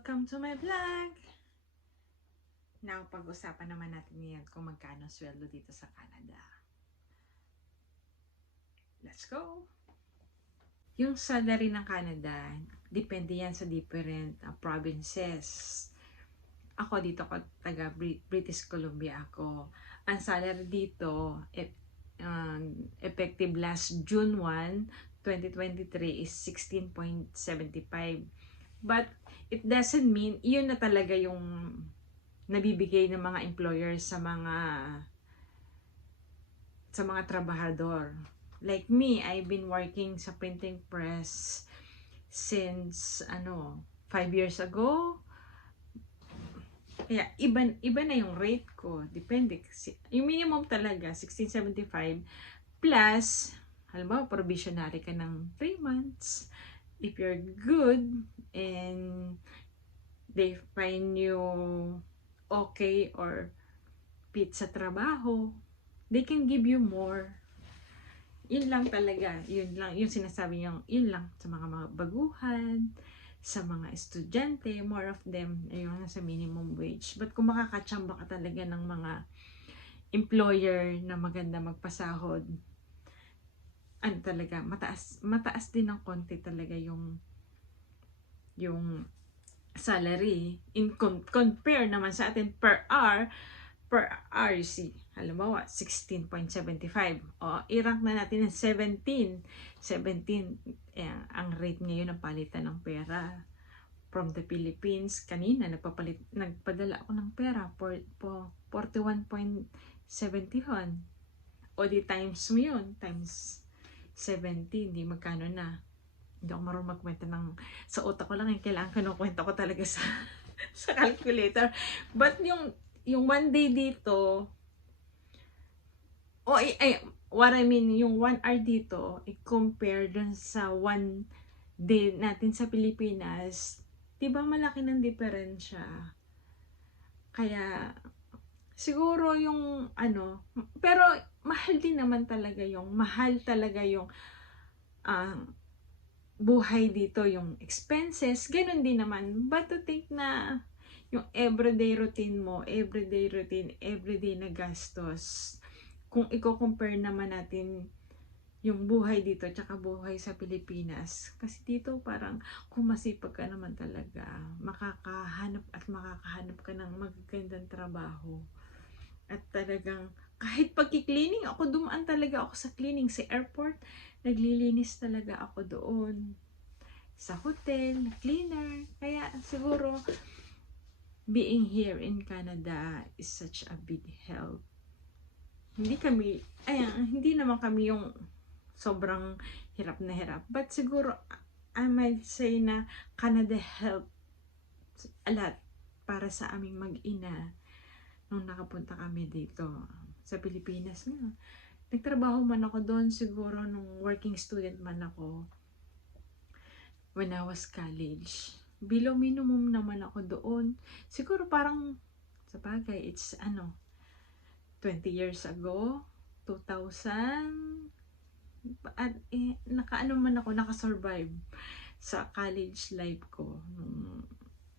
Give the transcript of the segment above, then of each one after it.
Welcome to my vlog! Now, pag-usapan naman natin ngayon kung magkano sweldo dito sa Canada. Let's go! Yung salary ng Canada, depende yan sa different provinces. Ako dito, taga British Columbia ako. Ang salary dito, effective last June 1, 2023 is 16.75. But it doesn't mean yun na talaga yung nabibigay ng mga employers sa mga trabahador. Like me, I've been working sa printing press since 5 years ago. Kaya iba na yung rate ko. Depende. Yung minimum talaga 16.75 plus halimbawa probationary ka ng 3 months. If you're good and they find you okay or fit sa trabaho, they can give you more. Yun lang talaga. Yun lang. Yung sinasabi nyo, yun lang sa mga baguhan, sa mga estudyante, more of them, ayun, sa minimum wage. But kung makakatsamba ka talaga ng mga employer na maganda magpasahod, talaga, mataas din ng konti talaga yung salary in compare naman sa atin per hour you see, halimbawa 16.75 o i-rank na natin ng 17 ang rate ngayon ng palitan ng pera from the Philippines. Kanina nagpadala ako ng pera for 41.71 o di times mo yun, times 17, di magkano na. Hindi ako marunong magkwenta sa utak ko lang yung kailangan kinukwenta ko talaga sa calculator. But yung 1 day dito, what I mean, yung 1 hour dito, i-compare dun sa 1 day natin sa Pilipinas, diba malaki ng diferensya? Kaya, siguro yung pero mahal talaga yung buhay dito, yung expenses, ganun din naman. But to think na yung everyday routine everyday na gastos, kung i-compare naman natin yung buhay dito tsaka buhay sa Pilipinas, kasi dito parang kung masipag ka naman talaga, makakahanap ka ng magagandang trabaho. At talagang kahit pagki-cleaning, dumaan talaga ako sa cleaning sa airport. Naglilinis talaga ako doon. Sa hotel, cleaner. Kaya siguro being here in Canada is such a big help. Hindi naman kami yung sobrang hirap na hirap. But siguro I might say na Canada helped a lot para sa aming mag-ina nung nakapunta kami dito sa Pilipinas na. Nagtrabaho man ako doon siguro nung working student man ako when I was college. Below minimum naman ako doon. Siguro parang sa bagay, it's 20 years ago, 2000, at nakasurvive sa college life ko.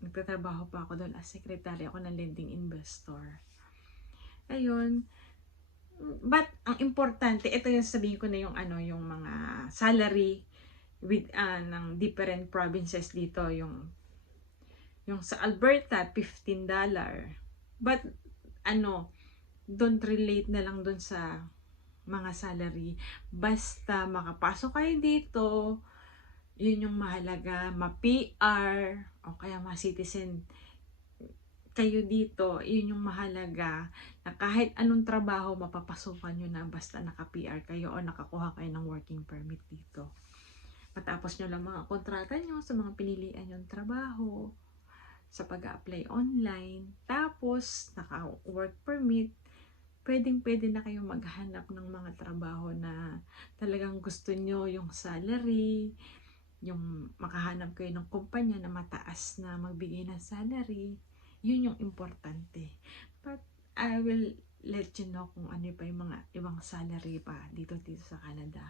Nagtatrabaho pa ako doon as secretary ako ng lending investor. Ayun. But ang importante, ito yung sabihin ko na yung mga salary with ng different provinces dito, yung sa Alberta $15. But don't relate na lang doon sa mga salary. Basta makapasok kayo dito, yun yung mahalaga, ma-PR o kaya ma-citizen kayo dito, yun yung mahalaga, na kahit anong trabaho mapapasukan nyo na basta naka-PR kayo o nakakuha kayo ng working permit dito. Matapos nyo lang mga kontrata nyo sa mga pinilian yung trabaho, sa pag-apply online, tapos naka-work permit, pwede na kayo maghanap ng mga trabaho na talagang gusto nyo, yung salary, yung makahanap kayo ng kumpanya na mataas na magbigay ng salary. Yun yung importante. But I will let you know kung ano pa yung mga ibang salary pa dito sa Canada.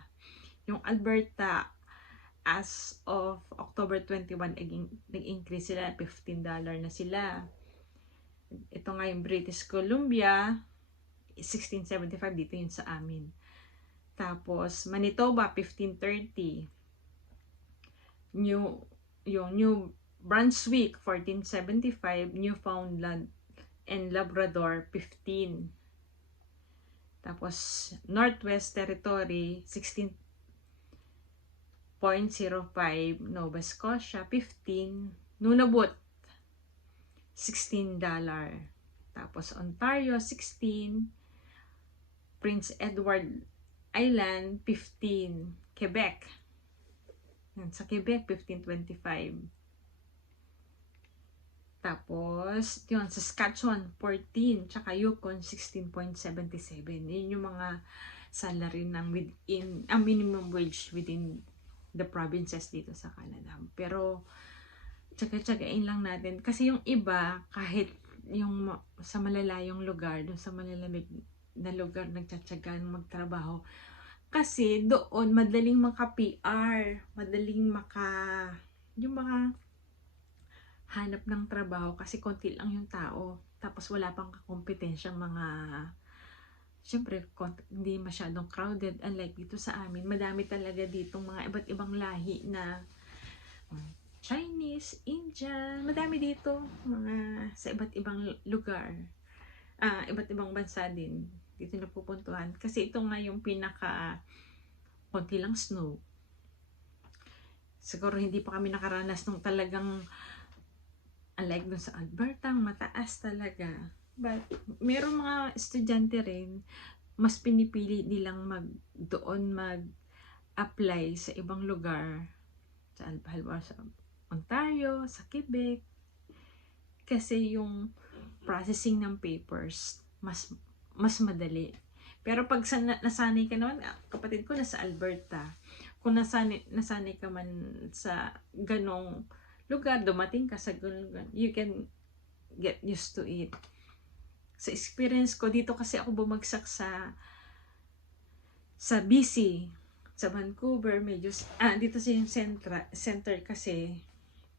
Yung Alberta, as of October 21, nag-increase sila, $15 na sila. Ito nga yung British Columbia, 1675, dito yun sa amin. Tapos, Manitoba, 1530. New Brunswick, 1475. Newfoundland and Labrador, 15. Tapos, Northwest Territory, 16.05. Nova Scotia, 15. Nunavut, $16. Tapos, Ontario, 16. Prince Edward Island, 15. Quebec. Sa Quebec, 1525. Tapos, yun, Saskatchewan, 14. Tsaka Yukon, 16.77. Yun yung mga salary ng within, minimum wage within the provinces dito sa Canada. Pero, tsaga-tsagain lang natin. Kasi yung iba, kahit yung sa malalayong lugar, dun sa malalamig na lugar, nagtsatsagaan magtrabaho. Kasi doon, madaling maka-PR, madaling yung mga hanap ng trabaho kasi konti lang yung tao. Tapos wala pang kompetensyang mga, syempre, hindi masyadong crowded. Unlike dito sa amin, madami talaga ditong mga iba't ibang lahi na Chinese, Indian, madami dito. Mga sa iba't ibang lugar. Iba't ibang bansa din. Dito napupuntuhan. Kasi ito nga yung konti lang snow. Siguro hindi pa kami nakaranas nung talagang unlike dun sa Alberta, mataas talaga. But, meron mga estudyante rin, mas pinipili nilang doon mag-apply sa ibang lugar. Sa Ontario, sa Quebec. Kasi yung processing ng papers, mas madali. Pero pag nasanay ka naman, kapatid ko nasa Alberta, kung nasanay ka man sa ganong lugar, dumating ka sa lugar, you can get used to it. Sa experience ko, dito kasi ako bumagsak sa BC, sa Vancouver, medyo, dito sa yung center kasi.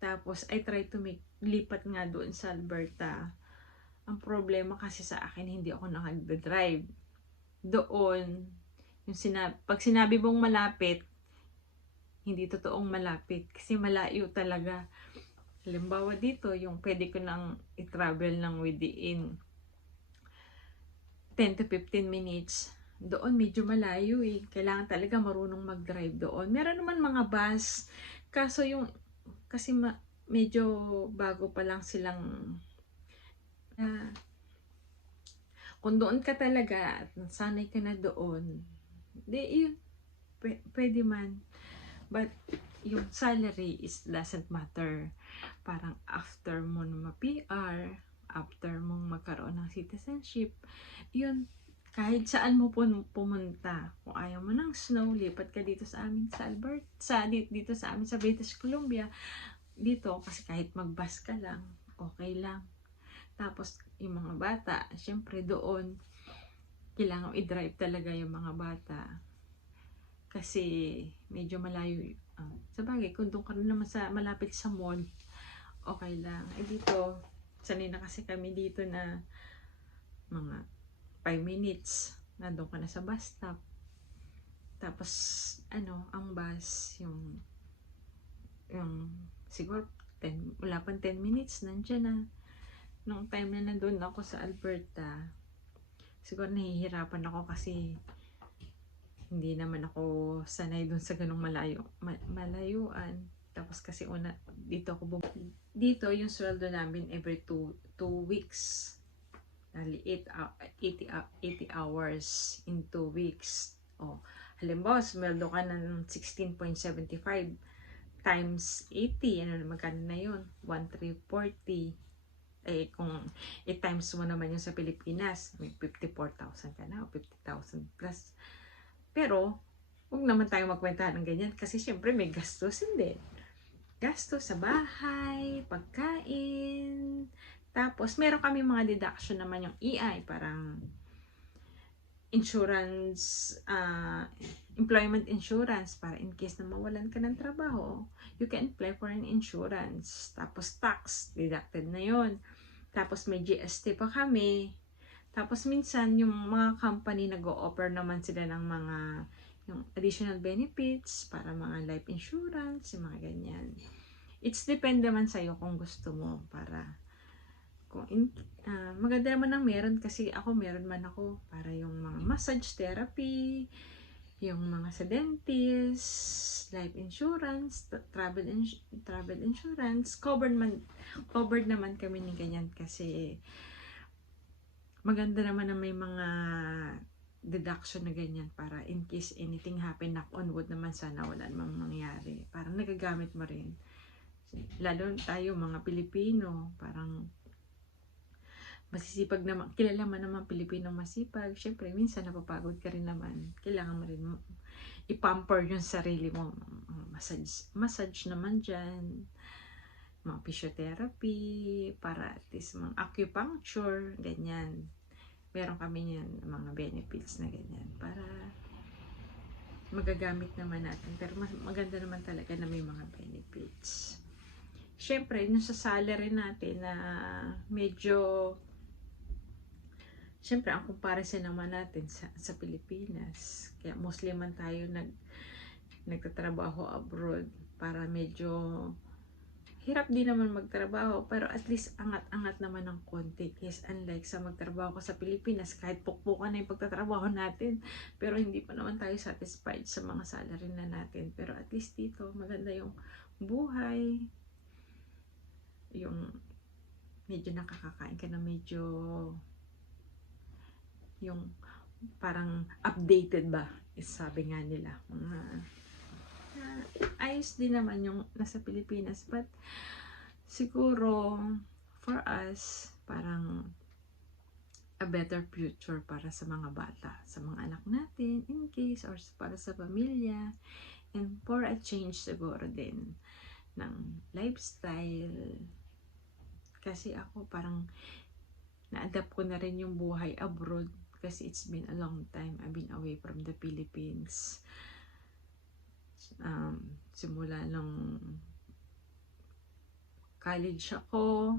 Tapos, I try to lipat nga doon sa Alberta. Ang problema kasi sa akin, hindi ako nakag-drive. Doon, pag sinabi mong malapit, hindi totoong malapit kasi malayo talaga. Halimbawa dito, yung pwede ko nang i-travel ng within 10 to 15 minutes. Doon medyo malayo eh. Kailangan talaga marunong mag-drive doon. Meron naman mga bus, kaso kasi medyo bago pa lang silang kung doon ka talaga at sanay ka na doon, yun, pwede man. But, yung salary doesn't matter. Parang after mo na ma-PR, after mong magkaroon ng citizenship, yun, kahit saan mo pumunta. Kung ayaw mo ng snow, lipat ka dito sa amin sa Alberta, dito sa amin sa British Columbia. Dito, kasi kahit mag-bus ka lang, okay lang. Tapos, yung mga bata, syempre doon, kailangan i-drive talaga yung mga bata. Kasi, medyo malayo. Sabagay, kung doon ka rin naman malapit sa mall, okay lang. Dito, sanay na kasi kami dito na mga 5 minutes, nandun ka na sa bus stop. Tapos, ang bus, yung siguro, wala pang 10 minutes, nandiyan na. Nung time na nandun ako sa Alberta, siguro nahihirapan ako kasi hindi naman ako sanay dun sa ganung malayuan. Tapos kasi dito yung sweldo namin every 2 weeks. 80 hours in 2 weeks. Halimbawa, sweldo ka ng 16.75 times 80, magkano na yun? 1,340. Kung i-times mo naman yung sa Pilipinas, may 54,000 ka na, o 50,000 plus. Pero, huwag naman tayo magkwentahan ng ganyan kasi syempre may gastos din. Gastos sa bahay, pagkain. Tapos, meron kami mga deduction naman yung EI, parang insurance, employment insurance, para in case na mawalan ka ng trabaho, you can apply for an insurance. Tapos tax, deducted na yon. Tapos may GST pa kami. Tapos minsan yung mga company nag-o-offer naman sila ng mga yung additional benefits para mga life insurance, yung mga ganyan. It's depende naman sa'yo kung gusto mo para kung maganda naman ang meron kasi meron man ako para yung mga massage therapy, yung mga sa dentist, life insurance, travel insurance, covered naman kami ni ganyan kasi maganda naman na may mga deduction na ganyan para in case anything happen, knock on wood naman, sana wala namang mangyari. Parang nagagamit mo rin. Lalo tayo mga Pilipino, parang masisipag naman, kilala man naman Pilipino masipag. Syempre, minsan napapagod ka rin naman. Kailangan mo rin i-pamper yung sarili mo. Massage naman dyan. Mga physiotherapy, para at least mga acupuncture, ganyan. Meron kami niyan, mga benefits na ganyan. Para magagamit naman natin. Pero maganda naman talaga na may mga benefits. Syempre, yung sa salary natin na medyo, syempre, ang comparison naman natin sa Pilipinas. Kaya mostly man tayo nagtatrabaho abroad para medyo hirap din naman magtrabaho, pero at least angat-angat naman ng konti. Yes, unlike sa magtrabaho ko sa Pilipinas, kahit pukpukan na yung pagtatrabaho natin, pero hindi pa naman tayo satisfied sa mga salary na natin. Pero at least dito, maganda yung buhay, yung medyo nakakakain ka na medyo yung parang updated ba, sabi nga nila. Ayos din naman yung nasa Pilipinas, but siguro for us parang a better future para sa mga bata, sa mga anak natin in case, or para sa pamilya, and for a change siguro din ng lifestyle. Kasi ako parang na-adapt ko na rin yung buhay abroad kasi it's been a long time I've been away from the Philippines. Simula nung college ako,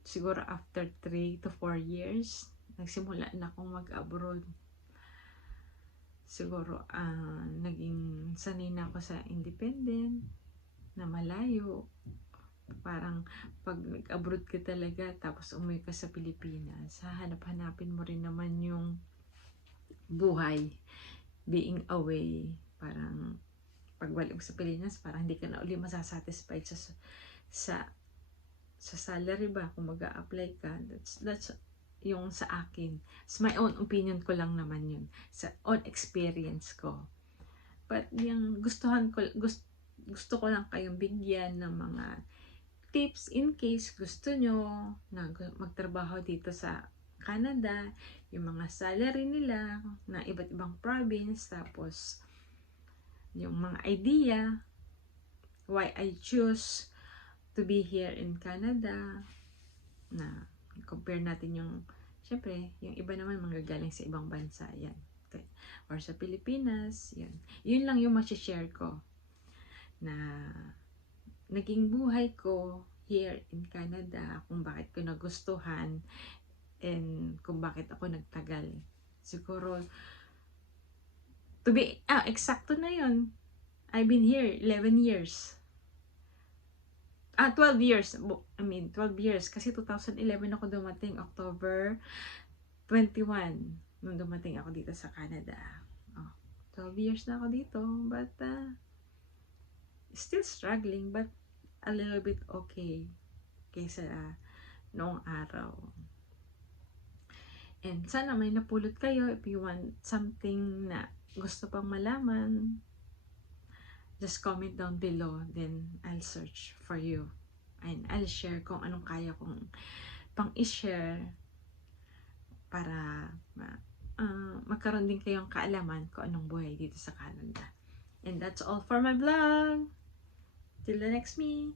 siguro after 3 to 4 years, nagsimula na akong mag-abroad. Siguro, naging sanay na ako sa independent, na malayo. Parang pag nag-abroad ka talaga, tapos umuwi ka sa Pilipinas, hahanap-hanapin mo rin naman yung buhay, being away. Parang pagbalik mo sa Pilipinas, parang hindi ka na uli masasatisfied sa salary ba kung mag-a-apply ka. That's yung sa akin. It's my own opinion ko lang naman yun, sa own experience ko. But yung gusto ko lang kayong bigyan ng mga tips in case gusto nyo na magtrabaho dito sa Canada, yung mga salary nila na iba't ibang province, tapos yung mga idea why I choose to be here in Canada, na compare natin yung, syempre, yung iba naman manggagaling sa ibang bansa, yan. Okay. Or sa Pilipinas, yan. Yun lang yung share ko na naging buhay ko here in Canada, kung bakit ko nagustuhan, and kung bakit ako nagtagal. Siguro, to be, eksakto na yun. I've been here 11 years. 12 years. 12 years. Kasi 2011 ako dumating, October 21, nung dumating ako dito sa Canada. 12 years na ako dito, but still struggling, but a little bit okay kaysa noong araw. And sana may napulot kayo. If you want something na gusto pang malaman, just comment down below, then I'll search for you and I'll share kung anong kaya kong pang i-share para magkaroon din kayong kaalaman kung anong buhay dito sa Canada. And that's all for my vlog. Till the next me.